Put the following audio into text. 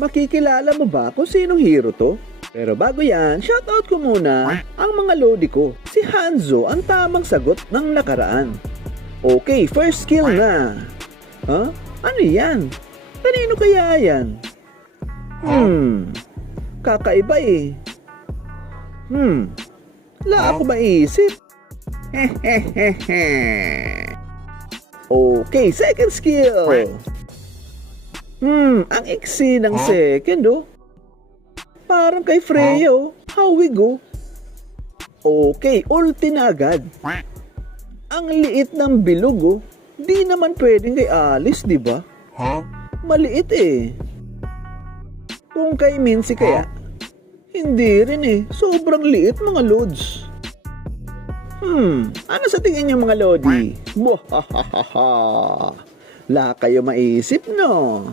Makikilala mo ba kung sinong hero to? Pero bago yan, shoutout ko muna ang mga lodi ko. Si Hanzo ang tamang sagot ng nakaraan. Okay, first skill na. Ano yan? Kanino kaya yan? Kakaiba eh. Wala ako maisip. Okay, second skill. Ang iksi ng second oh. Parang kay Freya oh. How we go? Okay, ulti na agad. Ang liit ng bilog oh. Di naman pwedeng kay Alice, di ba? Maliit eh. Kung kay Mincy kaya? Hindi rin eh. Sobrang liit mga lods. Ano sa tingin niyo mga lodi? Wala kayo maisip no?